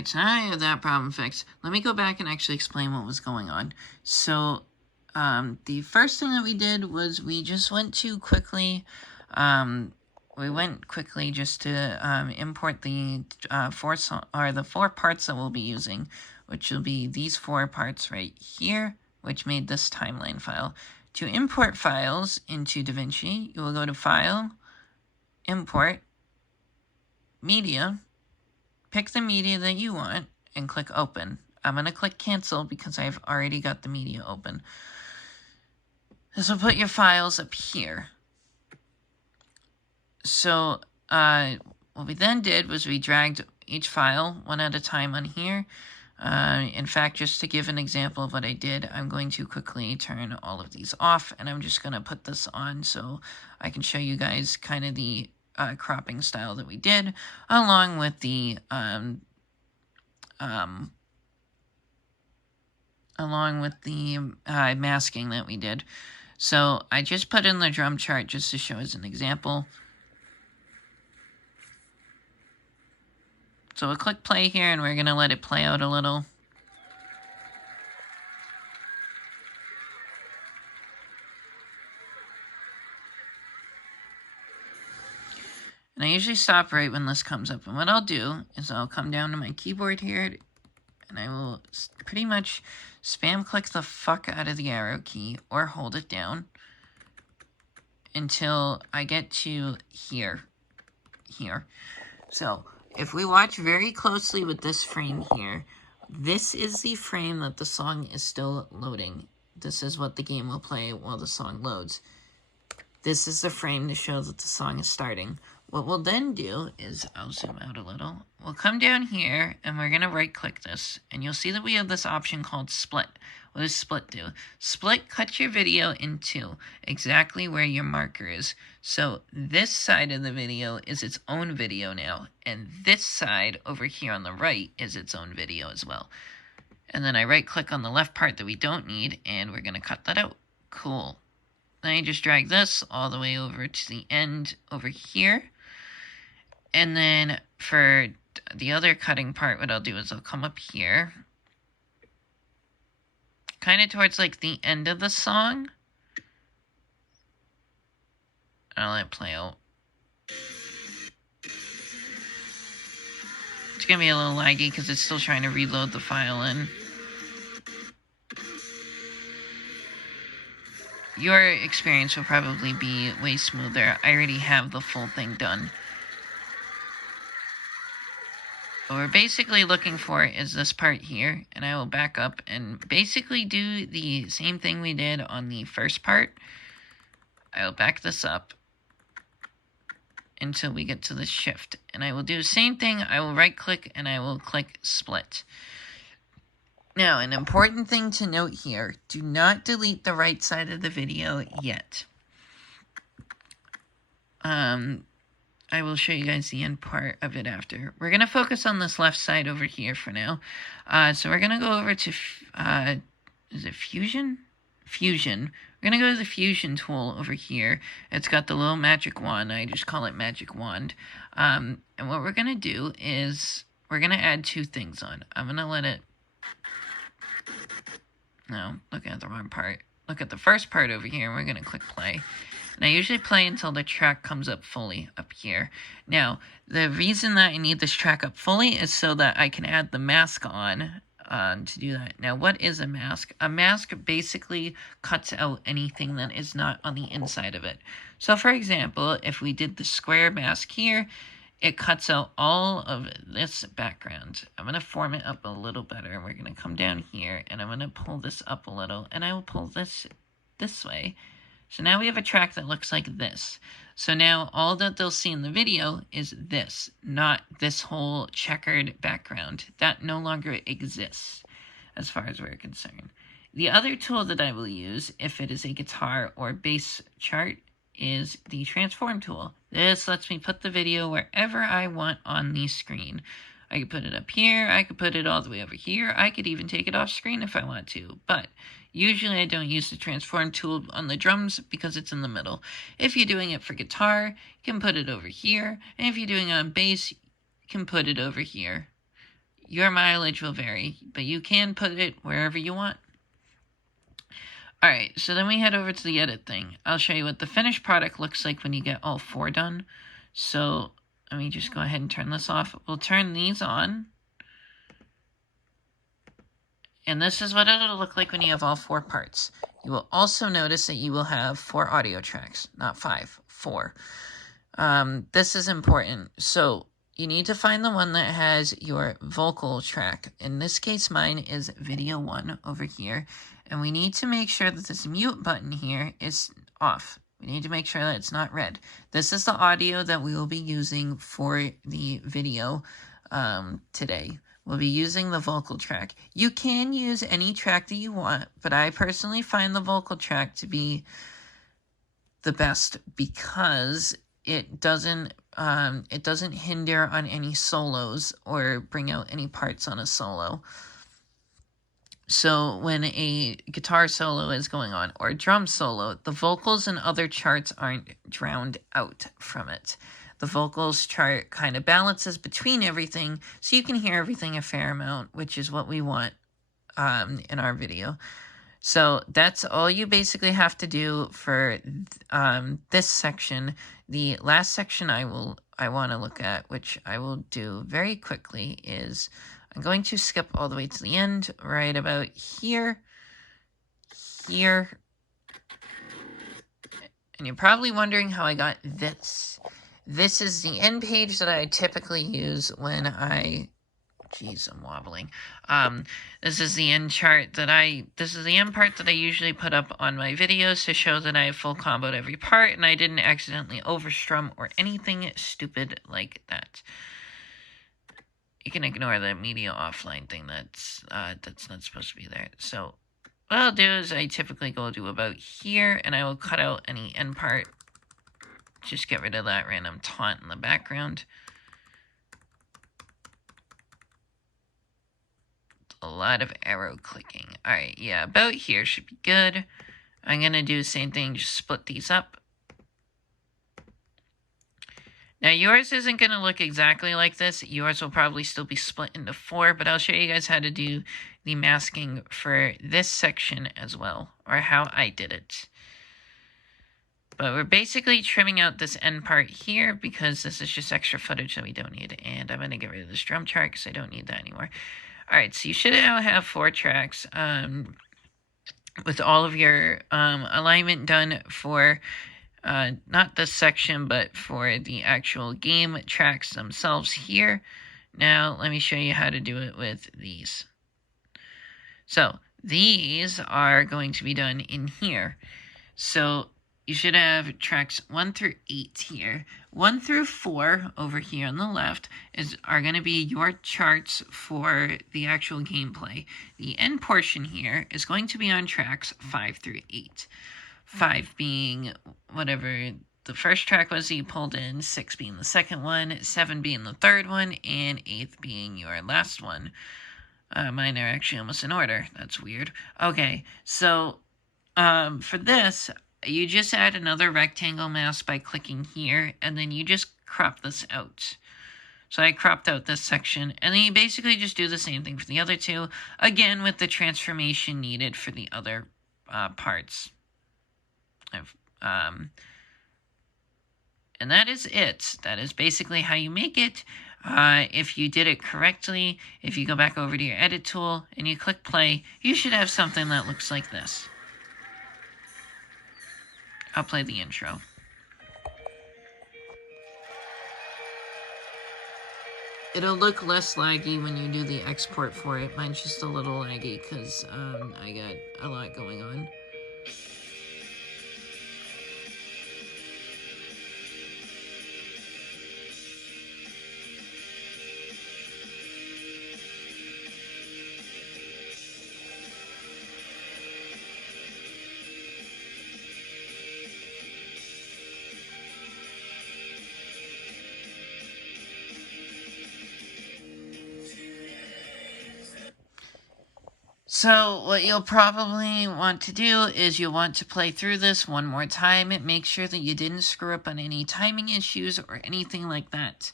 Alright, so now I have that problem fixed. Let me go back and actually explain what was going on. So, the first thing that we did was we just went to quickly, just to import the the 4 parts that we'll be using, which will be these 4 parts right here, which made this timeline file. To import files into DaVinci, you will go to File, Import, Media, pick the media that you want, and click Open. I'm going to click Cancel because I've already got the media open. This will put your files up here. So, what we then did was we dragged each file one at a time on here. In fact, just to give an example of what I did, I'm going to quickly turn all of these off, and I'm just going to put this on so I can show you guys kind of the cropping style that we did, along with the masking that we did. So I just put in the drum chart just to show as an example. So we'll click play here, and we're going to let it play out a little. And I usually stop right when this comes up. And what I'll do is I'll come down to my keyboard here, and I will pretty much spam click the fuck out of the arrow key or hold it down until I get to here. So if we watch very closely with this frame here, this is the frame that the song is still loading. This is what the game will play while the song loads. This is the frame to show that the song is starting. What we'll then do is, I'll zoom out a little. We'll come down here, and we're going to right-click this. And you'll see that we have this option called Split. What does Split do? Split cuts your video in 2, exactly where your marker is. So this side of the video is its own video now, and this side over here on the right is its own video as well. And then I right-click on the left part that we don't need, and we're going to cut that out. Cool. Then I just drag this all the way over to the end over here. And then for the other cutting part, what I'll do is I'll come up here, kind of towards like the end of the song. I'll let it play out. It's going to be a little laggy because it's still trying to reload the file in. Your experience will probably be way smoother. I already have the full thing done. What we're basically looking for is this part here, and I will back up and basically do the same thing we did on the first part. I will back this up until we get to the shift, and I will do the same thing. I will right click and I will click split. Now, an important thing to note here, do not delete the right side of the video yet. I will show you guys the end part of it after. We're going to focus on this left side over here for now. So we're going to go over to, is it Fusion? Fusion. We're going to go to the Fusion tool over here. It's got the little magic wand. I just call it magic wand. And what we're going to do is we're going to add 2 things on. I'm going to let it... No, looking at the wrong part. Look at the first part over here, and we're going to click play. And I usually play until the track comes up fully up here. Now, the reason that I need this track up fully is so that I can add the mask on to do that. Now, what is a mask? A mask basically cuts out anything that is not on the inside of it. So, for example, if we did the square mask here, it cuts out all of this background. I'm going to form it up a little better. We're going to come down here, and I'm going to pull this up a little, and I will pull this way. So now we have a track that looks like this. So now all that they'll see in the video is this, not this whole checkered background. That no longer exists as far as we're concerned. The other tool that I will use, if it is a guitar or bass chart, is the transform tool. This lets me put the video wherever I want on the screen. I could put it up here, I could put it all the way over here, I could even take it off screen if I want to, but usually I don't use the transform tool on the drums because it's in the middle. If you're doing it for guitar, you can put it over here, and if you're doing it on bass, you can put it over here. your mileage will vary, but you can put it wherever you want. Alright, so then we head over to the edit thing. I'll show you what the finished product looks like when you get all 4 done. So let me just go ahead and turn this off. We'll turn these on. And this is what it'll look like when you have all 4 parts. You will also notice that you will have 4 audio tracks, not 5, 4. This is important. So you need to find the one that has your vocal track. In this case, mine is video 1 over here. And we need to make sure that this mute button here is off. We need to make sure that it's not red. This is the audio that we will be using for the video today. We'll be using the vocal track. You can use any track that you want, but I personally find the vocal track to be the best because it doesn't hinder on any solos or bring out any parts on a solo. So when a guitar solo is going on or a drum solo, the vocals and other charts aren't drowned out from it. The vocals chart kind of balances between everything, so you can hear everything a fair amount, which is what we want in our video. So that's all you basically have to do for this section. The last section I want to look at, which I will do very quickly, is I'm going to skip all the way to the end, right about here, here. And you're probably wondering how I got this. This is the end page that I typically use when Jeez, I'm wobbling. This is the end chart this is the end part that I usually put up on my videos to show that I have full comboed every part and I didn't accidentally overstrum or anything stupid like that. You can ignore the media offline thing that's not supposed to be there. So what I'll do is I typically go to about here and I will cut out any end part. Just get rid of that random taunt in the background. A lot of arrow clicking. Alright, yeah, about here should be good. I'm going to do the same thing, just split these up. Now, yours isn't going to look exactly like this. Yours will probably still be split into 4, but I'll show you guys how to do the masking for this section as well, or how I did it. But we're basically trimming out this end part here because this is just extra footage that we don't need. And I'm going to get rid of this drum chart because I don't need that anymore. Alright, so you should now have 4 tracks with all of your alignment done for not this section, but for the actual game tracks themselves here. Now, let me show you how to do it with these. So, these are going to be done in here. So, you should have tracks 1 through 8 here. 1 through 4 over here on the left are going to be your charts for the actual gameplay. The end portion here is going to be on tracks 5 through 8. 5 being whatever the first track was that you pulled in, 6 being the second one, 7 being the third one, and 8th being your last one. Mine are actually almost in order. That's weird. Okay, so for this, you just add another rectangle mask by clicking here, and then you just crop this out. So I cropped out this section, and then you basically just do the same thing for the other 2, again with the transformation needed for the other parts. And that is it. That is basically how you make it. If you did it correctly, if you go back over to your edit tool and you click play, you should have something that looks like this. I'll play the intro. It'll look less laggy when you do the export for it. Mine's just a little laggy because I got a lot going on. So what you'll probably want to do is you'll want to play through this one more time. Make sure that you didn't screw up on any timing issues or anything like that.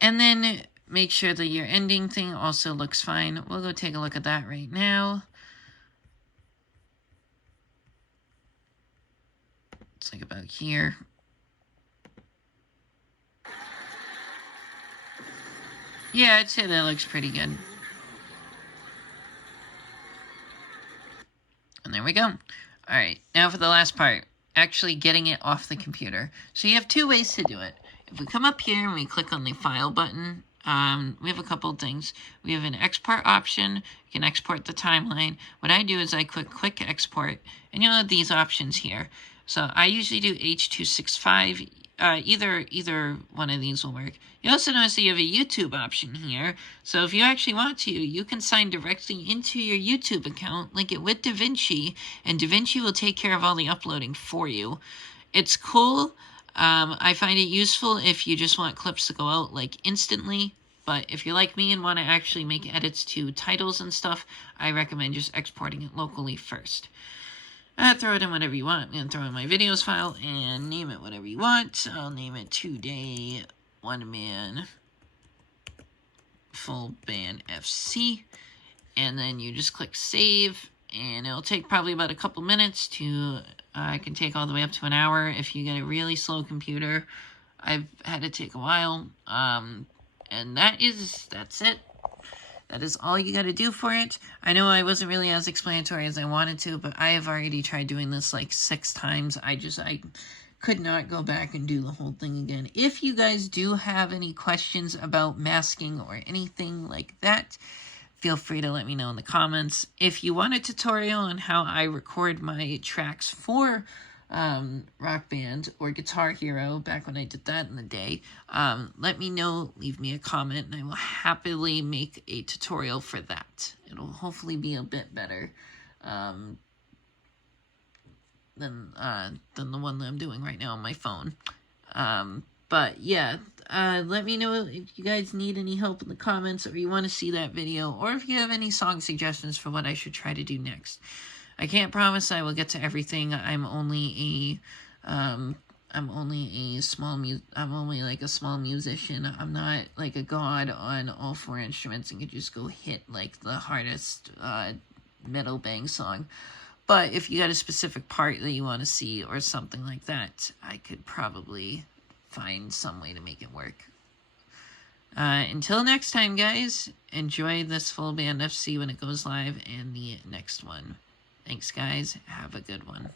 And then make sure that your ending thing also looks fine. We'll go take a look at that right now. It's like about here. Yeah, I'd say that looks pretty good. And there we go. All right, now for the last part, actually getting it off the computer. So you have two ways to do it. If we come up here and we click on the File button, we have a couple of things. We have an export option. You can export the timeline. What I do is I click Quick Export, and you'll have these options here. So I usually do H.265. Either one of these will work. You also notice that you have a YouTube option here. So if you actually want to, you can sign directly into your YouTube account, link it with DaVinci, and DaVinci will take care of all the uploading for you. It's cool. I find it useful if you just want clips to go out like instantly. But if you're like me and want to actually make edits to titles and stuff, I recommend just exporting it locally first. Throw it in whatever you want. I'm going to throw in my videos file and name it whatever you want. I'll name it Today One Man Full Band FC. And then you just click save. And it'll take probably about a couple minutes to, it can take all the way up to an hour if you get a really slow computer. I've had it take a while. And that's it. That is all you got to do for it. I know I wasn't really as explanatory as I wanted to, but I have already tried doing this like 6 times. I could not go back and do the whole thing again. If you guys do have any questions about masking or anything like that, feel free to let me know in the comments. If you want a tutorial on how I record my tracks for Rock Band or Guitar Hero, back when I did that in the day, let me know, leave me a comment, and I will happily make a tutorial for that. It'll hopefully be a bit better than the one that I'm doing right now on my phone. But yeah, let me know if you guys need any help in the comments, or you want to see that video, or if you have any song suggestions for what I should try to do next. I can't promise I will get to everything. I'm only like a small musician. I'm not like a god on all 4 instruments and could just go hit like the hardest metal bang song. But if you got a specific part that you want to see or something like that, I could probably find some way to make it work. Until next time, guys, enjoy this full band FC when it goes live and the next one. Thanks, guys. Have a good one.